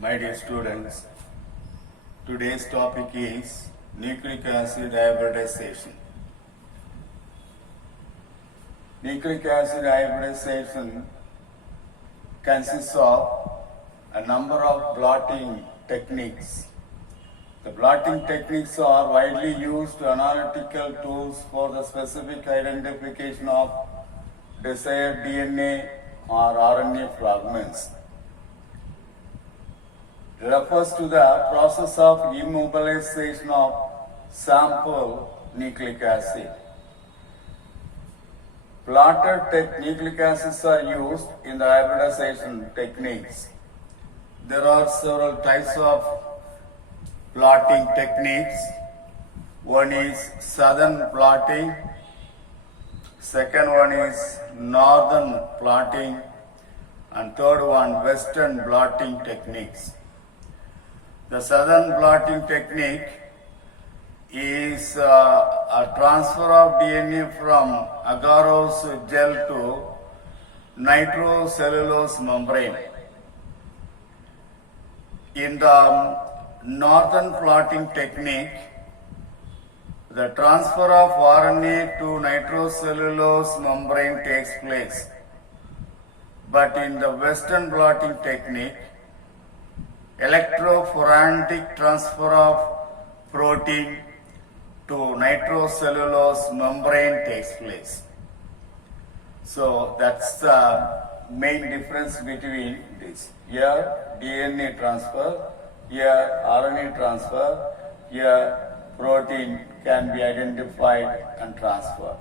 My dear students, today's topic is nucleic acid hybridization. Nucleic acid hybridization consists of a number of blotting techniques. The blotting techniques are widely used analytical tools for the specific identification of desired DNA or RNA fragments. It refers to the process of immobilization of sample nucleic acid. Plotted nucleic acids are used in the hybridization techniques. There are several types of plotting techniques. One is southern plotting, second one is northern plotting, and third one western blotting techniques. The southern blotting technique is a transfer of DNA from agarose gel to nitrocellulose membrane. In the northern plotting technique, the transfer of RNA to nitrocellulose membrane takes place. But in the western blotting technique, electrophoretic transfer of protein to nitrocellulose membrane takes place. So that's the main difference between this. Here DNA transfer, here RNA transfer, here protein can be identified and transferred.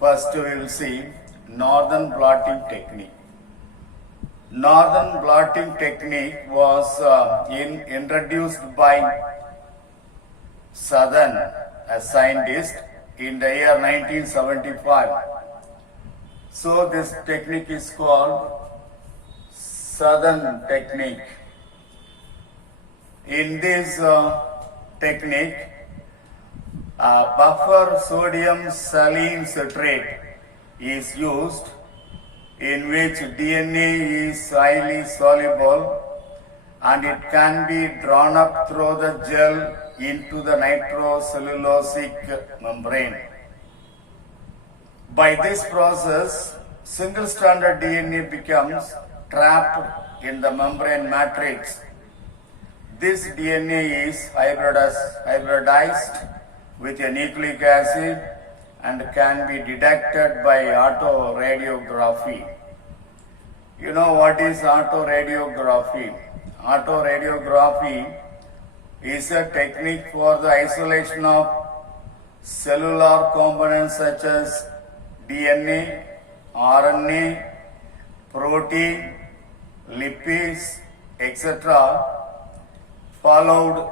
First we will see northern blotting technique. Northern blotting technique was introduced by Southern, a scientist, in the year 1975. So this technique is called Southern technique. In this technique, buffer sodium saline citrate is used, in which DNA is highly soluble and it can be drawn up through the gel into the nitrocellulosic membrane. By this process, single-stranded DNA becomes trapped in the membrane matrix. This DNA is hybridized with a nucleic acid and can be detected by autoradiography. You know what is autoradiography? Autoradiography is a technique for the isolation of cellular components such as DNA, RNA, protein, lipids, etc., followed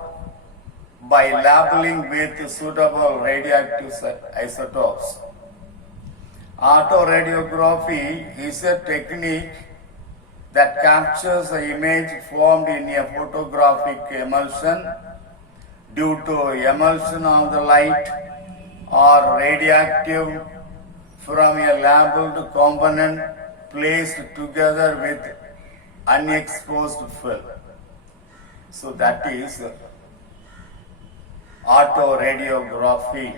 by labeling with suitable radioactive isotopes. Autoradiography is a technique that captures the image formed in a photographic emulsion due to emulsion of the light or radioactive from a labeled component placed together with unexposed film. So that is autoradiography.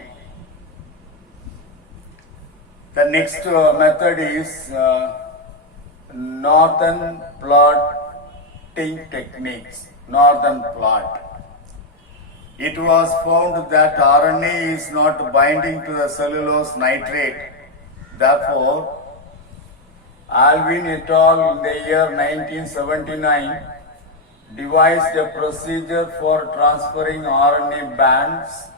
The next method is northern plotting techniques. Northern plot. It was found that RNA is not binding to the cellulose nitrate. Therefore, Alvin et al. In the year 1979 devised a procedure for transferring RNA bands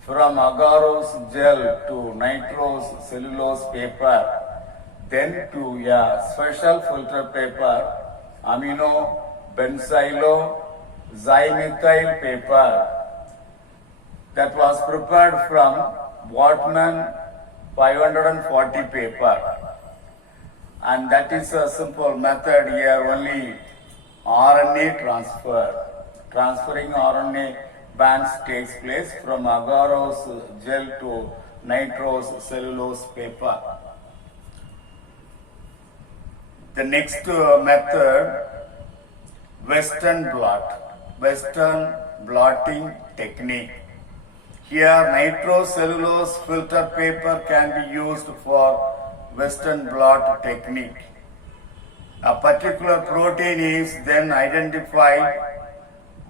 from agarose gel to nitrocellulose paper, then to a special filter paper, amino-benzylo-xymethyl paper, that was prepared from Whatman 540 paper. And that is a simple method here, only RNA transfer. Transferring RNA bands takes place from agarose gel to nitrocellulose paper. The next method Western blotting technique. Here nitrocellulose filter paper can be used for Western blot technique. A particular protein is then identified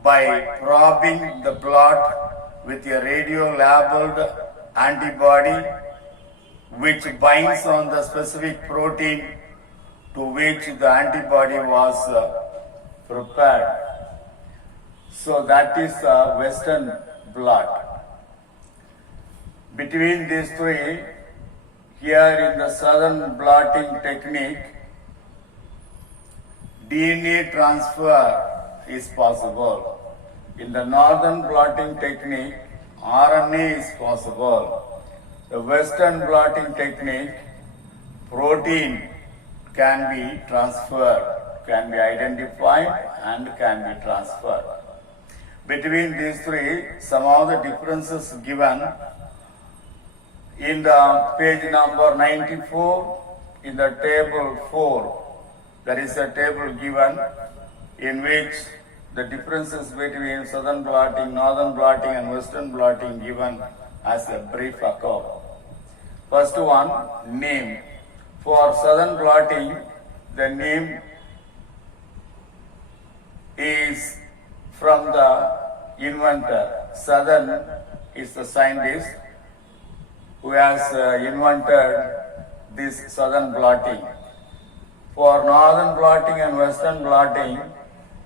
by probing the blot with a radio-labeled antibody which binds on the specific protein to which the antibody was prepared. So that is a Western blot. Between these three, here in the Southern blotting technique, DNA transfer is possible. In the Northern blotting technique, RNA is possible. The Western blotting technique, protein can be transferred, can be identified and can be transferred. Between these three, some of the differences given in the page number 94 in the table 4. There is a table given in which the differences between Southern blotting, Northern blotting and Western blotting given as a brief account. First one, name. For Southern blotting, the name is from the inventor. Southern is the scientist who has invented this Southern blotting. For Northern blotting and Western blotting,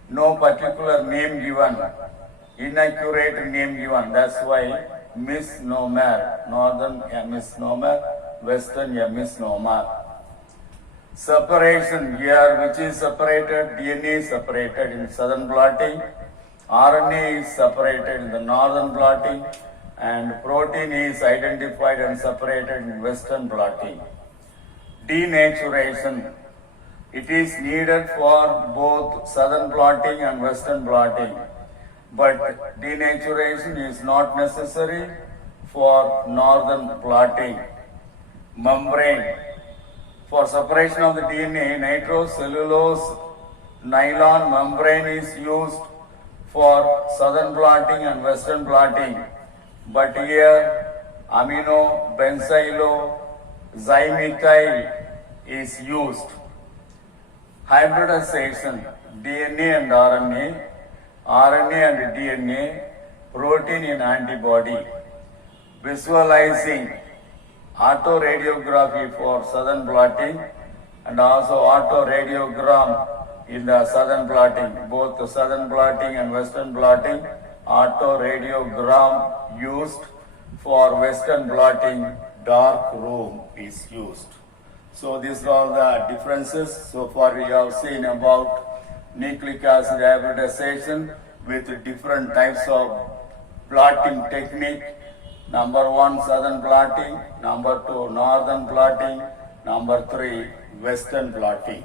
no particular name given, inaccurate name given. That's why misnomer. Northern a misnomer, Western a misnomer. Separation here, which is separated, DNA is separated in Southern blotting, RNA is separated in the Northern blotting, and protein is identified and separated in Western blotting. Denaturation. It is needed for both Southern blotting and Western blotting, but denaturation is not necessary for Northern blotting. Membrane. For separation of the DNA, nitrocellulose nylon membrane is used for Southern blotting and Western blotting, but here amino benzylo xymethyl is used. Hybridization, DNA and RNA, RNA and DNA, protein and antibody. Visualizing, autoradiography for Southern blotting and also autoradiogram in the Southern blotting. Both the Southern blotting and Western blotting, autoradiogram used. For Western blotting, dark room is used. So these are all the differences. So far we have seen about nucleic acid hybridization with different types of blotting technique. Number 1, Southern blotting. Number 2, Northern blotting. Number 3, Western blotting.